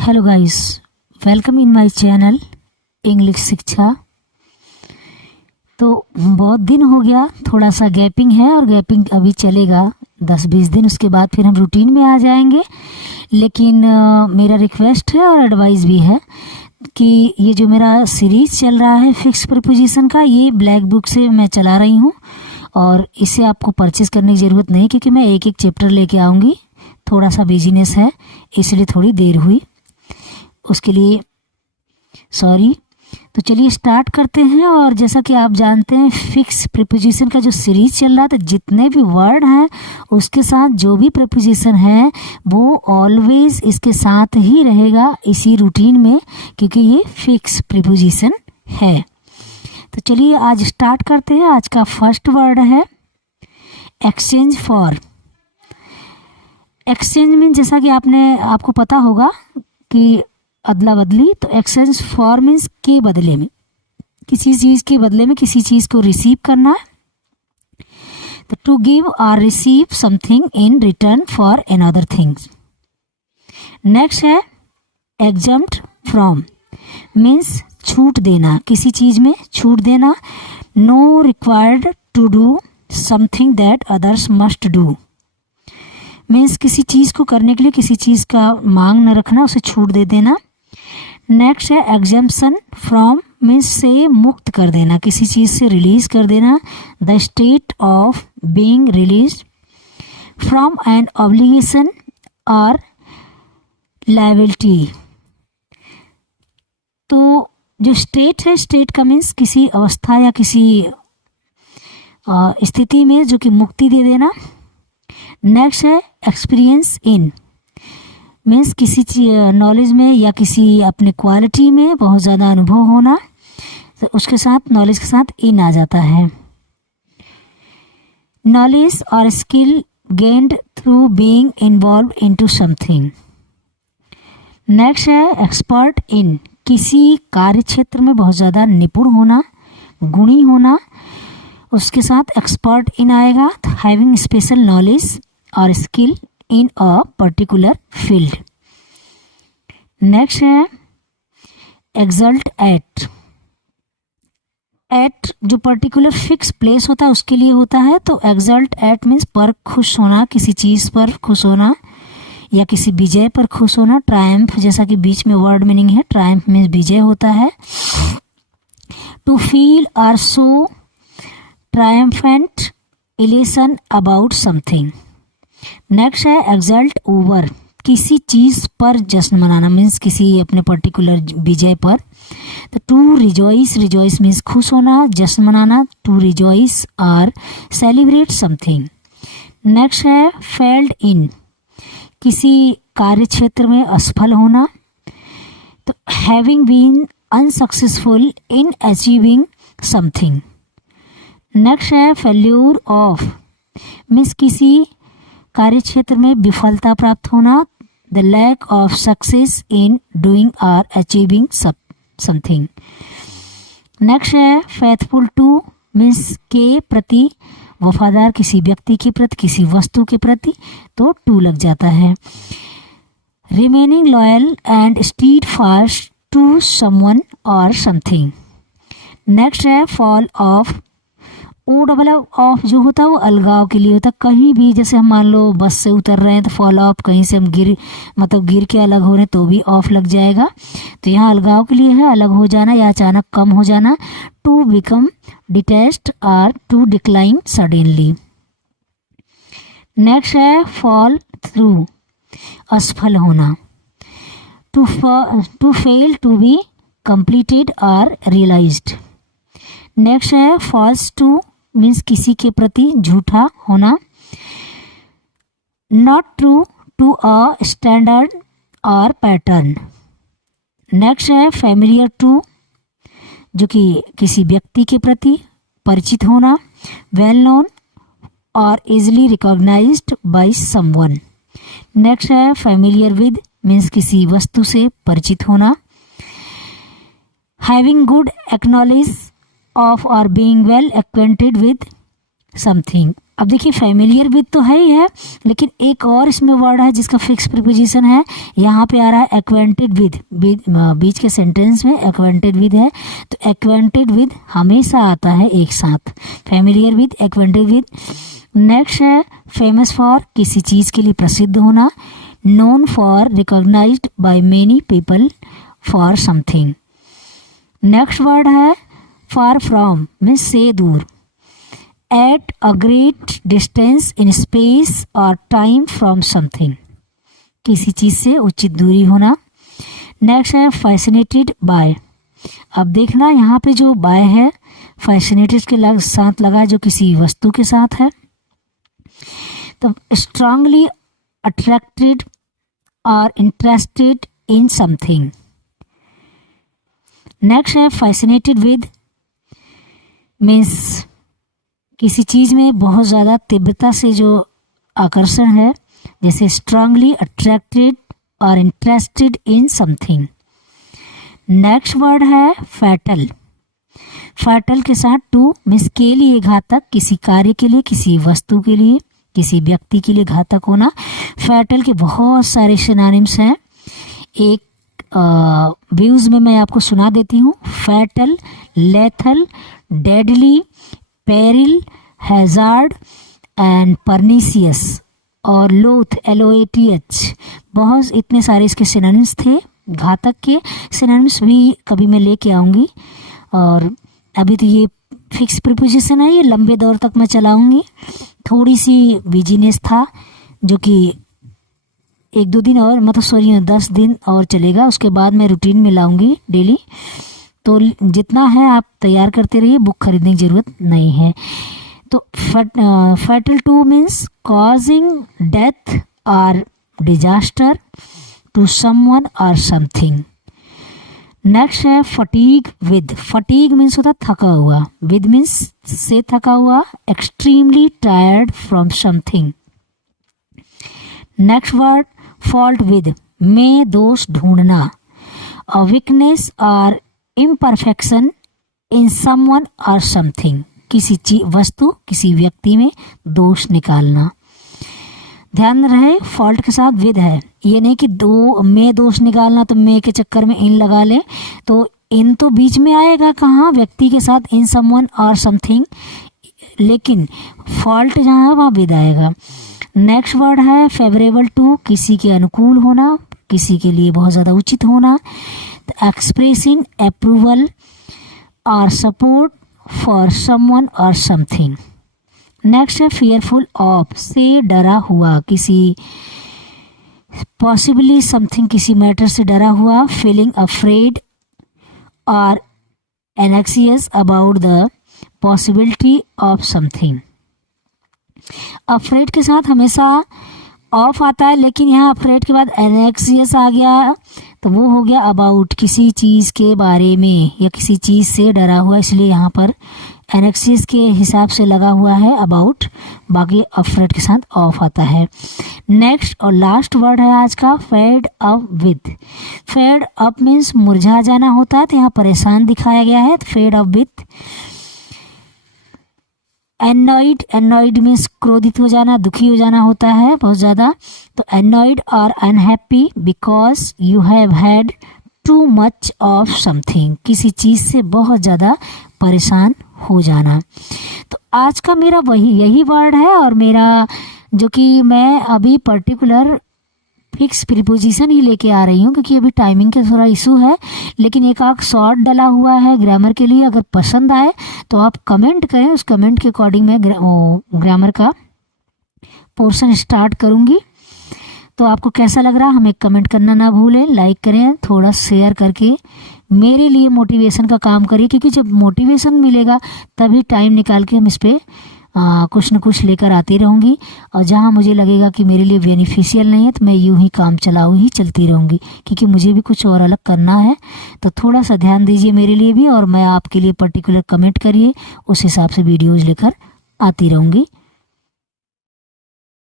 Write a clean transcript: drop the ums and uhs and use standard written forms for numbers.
Hello guys, welcome in my channel English शिक्षा। तो बहुत दिन हो गया, थोड़ा सा गैपिंग है और गैपिंग अभी चलेगा 10-20 दिन, उसके बाद फिर हम रूटीन में आ जाएंगे। लेकिन मेरा रिक्वेस्ट है और एडवाइस भी है कि ये जो मेरा सीरीज़ चल रहा है फिक्स प्रीपोजिशन का, ये ब्लैक बुक से मैं चला रही हूँ और इसे आपको परचेस करने की ज़रूरत नहीं, क्योंकि मैं एक एक चैप्टर लेके आऊँगी। थोड़ा सा बिजीनेस है इसलिए थोड़ी देर हुई, उसके लिए सॉरी। तो चलिए स्टार्ट करते हैं। और जैसा कि आप जानते हैं, फिक्स प्रीपोजिशन का जो सीरीज चल रहा है, तो जितने भी वर्ड हैं उसके साथ जो भी प्रीपोजिशन है वो ऑलवेज इसके साथ ही रहेगा इसी रूटीन में, क्योंकि ये फिक्स प्रीपोजिशन है। तो चलिए आज स्टार्ट करते हैं। आज का फर्स्ट वर्ड है एक्सचेंज फॉर। एक्सचेंज मीन जैसा कि आपको पता होगा कि अदला बदली। तो एक्सचेंज फॉर मीन्स के बदले में, किसी चीज़ के बदले में किसी चीज़ को रिसीव करना है। तो टू गिव और receive something in return for another things. Next है एग्जम्प्ट फ्रॉम, मीन्स छूट देना, किसी चीज़ में छूट देना। No required to do something that others must do, means किसी चीज़ को करने के लिए किसी चीज़ का मांग न रखना, उसे छूट दे देना। नेक्स्ट है एग्जम्पशन फ्रॉम, मीन्स से मुक्त कर देना, किसी चीज़ से रिलीज कर देना। The state of being release from an obligation और लायबिलिटी। तो जो स्टेट है, स्टेट का मीन्स किसी अवस्था या किसी स्थिति में जो कि मुक्ति दे देना। नेक्स्ट है एक्सपीरियंस इन, मीन्स किसी नॉलेज में या किसी अपने क्वालिटी में बहुत ज़्यादा अनुभव होना, तो उसके साथ नॉलेज के साथ इन आ जाता है। नॉलेज और skill gained through being involve into something. Next है एक्सपर्ट इन, किसी कार्य क्षेत्र में बहुत ज़्यादा निपुण होना, गुणी होना, उसके साथ एक्सपर्ट इन आएगा। हैविंग स्पेशल नॉलेज और skill in a particular field. Next है एक्सल्ट एट। एट जो पर्टिकुलर फिक्स प्लेस होता है उसके लिए होता है। तो एक्सल्ट एट मीन्स पर खुश होना, किसी चीज़ पर खुश होना या किसी विजय पर खुश होना। ट्रायम्फ, जैसा कि बीच में वर्ड मीनिंग है, ट्रायम्फ मीन्स विजय होता है। To feel or so triumphant elation about something. Next है एक्सल्ट ओवर, किसी चीज़ पर जश्न मनाना, मीन्स किसी अपने पर्टिकुलर विजय पर। तो टू रिजॉइस, रिजॉइस मीन्स खुश होना, जश्न मनाना। टू रिजॉइस और सेलिब्रेट समथिंग। नेक्स्ट है फेल्ड इन, किसी कार्य क्षेत्र में असफल होना। तो having been unsuccessful in achieving something. Next है फेल्यूर ऑफ, मीन्स किसी कार्य क्षेत्र में विफलता प्राप्त होना। The lack of success in doing और अचीविंग समथिंग। नेक्स्ट है फेथफुल टू, मीन्स के प्रति वफादार, किसी व्यक्ति के प्रति, किसी वस्तु के प्रति, तो टू लग जाता है। Remaining loyal and steadfast to someone और समथिंग। नेक्स्ट है fall off. O double F जो होता है वो अलगाव के लिए होता है। कहीं भी जैसे हम मान लो बस से उतर रहे हैं तो फॉल ऑफ, कहीं से हम गिर के अलग हो रहे हैं तो भी ऑफ लग जाएगा। तो यहाँ अलगाव के लिए है, अलग हो जाना या अचानक कम हो जाना। टू बिकम डिटैच्ड और टू डिक्लाइन सडनली। नेक्स्ट है फॉल थ्रू, असफल होना। To fail to be completed और रियलाइज्ड। नेक्स्ट है फॉल्स टू, मीन्स किसी के प्रति झूठा होना। Not true to a standard और पैटर्न। नेक्स्ट है फैमिलियर टू, जो कि किसी व्यक्ति के प्रति परिचित होना। वेल नोन और easily recognised by someone. Next है फैमिलियर विद, मीन्स किसी वस्तु से परिचित होना। हैविंग गुड एक्नॉलेज ऑफ और being well acquainted with something. अब देखिए फैमिलियर विद तो है ही है, लेकिन एक और इसमें वर्ड है जिसका फिक्स प्रीपोजिशन है, यहाँ पे आ रहा है एक्वेंटेड विद, बीच के सेंटेंस में एक्वेंटेड विद है, तो एक्वेंटेड विद हमेशा आता है एक साथ, familiar with, acquainted with. Next है फेमस फॉर, किसी चीज़ के लिए प्रसिद्ध होना, known for, recognised by many people for something. Next word है फार फ्रॉम, मीन्स से दूर, at a great distance in space और टाइम फ्रॉम समथिंग, किसी चीज़ से उचित दूरी होना। नेक्स्ट है फैसिनेटेड बाय, अब देखना यहाँ पे जो बाय है फैसिनेटेड के साथ लगा जो किसी वस्तु के साथ है, तो स्ट्रांगली अट्रैक्टेड और इंटरेस्टेड इन समथिंग। नेक्स्ट है फैसिनेटेड विद, मीन्स किसी चीज़ में बहुत ज़्यादा तीव्रता से जो आकर्षण है, जैसे स्ट्रांगली अट्रैक्टेड और interested in something. Next word है फैटल, फैटल के साथ टू, मीन्स के लिए घातक, किसी कार्य के लिए, किसी वस्तु के लिए, किसी व्यक्ति के लिए घातक होना। फैटल के बहुत सारे सिनोनिम्स हैं, एक व्यूज में मैं आपको सुना देती हूँ। Fatal, lethal, deadly, peril, hazard and pernicious और लोथ, LOATH, बहुत इतने सारे इसके सिनोनिम्स थे। घातक के सिनोनिम्स भी कभी मैं लेके आऊँगी, और अभी तो ये फिक्स प्रीपोजिशन है, ये लंबे दौर तक मैं चलाऊँगी। थोड़ी सी बिजीनेस था जो कि 1-2 दिन और, मतलब सॉरी 10 दिन और चलेगा, उसके बाद मैं रूटीन में लाऊंगी डेली। तो जितना है आप तैयार करते रहिए, बुक खरीदने की ज़रूरत नहीं है। तो fatal two means causing death और डिजास्टर टू समवन और समथिंग। नेक्स्ट है फटीग विद, फटीग मीन्स होता थका हुआ, विद मीन्स से थका हुआ, extremely tired from something. Next word fault with, में दोष ढूंढना, अ वीकनेस और इम्परफेक्शन इन समवन और समथिंग, किसी चीज, वस्तु, किसी व्यक्ति में दोष निकालना। ध्यान रहे फॉल्ट के साथ विद है, ये नहीं कि दो में दोष निकालना तो में के चक्कर में इन लगा ले, तो इन तो बीच में आएगा कहाँ, व्यक्ति के साथ इन समवन और समथिंग, लेकिन फॉल्ट जहाँ है वहाँ विद आएगा। नेक्स्ट वर्ड है फेवरेबल टू, किसी के अनुकूल होना, किसी के लिए बहुत ज़्यादा उचित होना, एक्सप्रेसिंग अप्रूवल और सपोर्ट फॉर समवन और समथिंग। नेक्स्ट है फियरफुल ऑफ, से डरा हुआ, किसी पॉसिबली समथिंग, किसी मैटर से डरा हुआ, फीलिंग अफ्रेड और एनेक्सियस about the possibility of something. Afraid के साथ हमेशा ऑफ आता है, लेकिन यहाँ अफ्रेड के बाद एनेक्सियस आ गया तो वो हो गया अबाउट, किसी चीज़ के बारे में या किसी चीज़ से डरा हुआ, इसलिए यहाँ पर एनेक्सियस के हिसाब से लगा हुआ है अबाउट, बाकी अफ्रेड के साथ ऑफ आता है। नेक्स्ट और लास्ट वर्ड है आज का fed up with. Fed up means मुरझा जाना होता है, तो यहाँ परेशान दिखाया गया है, तो fed up with. Annoyed, annoyed means क्रोधित हो जाना, दुखी हो जाना होता है बहुत ज़्यादा, तो एनॉइड और unhappy because you have had too much of something, किसी चीज़ से बहुत ज़्यादा परेशान हो जाना। तो आज का मेरा यही वर्ड है, और मेरा जो कि मैं अभी पर्टिकुलर फिक्स प्रीपोजिशन ही लेके आ रही हूँ, क्योंकि अभी टाइमिंग का थोड़ा इशू है, लेकिन एक आध शॉर्ट डला हुआ है ग्रामर के लिए। अगर पसंद आए तो आप कमेंट करें, उस कमेंट के अकॉर्डिंग मैं ग्रामर का पोर्शन स्टार्ट करूँगी। तो आपको कैसा लग रहा हमें कमेंट करना ना भूलें, लाइक करें, थोड़ा शेयर करके मेरे लिए मोटिवेशन का काम करिए, क्योंकि जब मोटिवेशन मिलेगा तभी टाइम निकाल के हम इस पर कुछ न कुछ लेकर आती रहूँगी, और जहाँ मुझे लगेगा कि मेरे लिए बेनिफिशियल नहीं है तो मैं यूँ ही काम चलती रहूँगी, क्योंकि मुझे भी कुछ और अलग करना है। तो थोड़ा सा ध्यान दीजिए मेरे लिए भी, और मैं आपके लिए पर्टिकुलर कमेंट करिए, उस हिसाब से वीडियोज़ लेकर आती रहूँगी।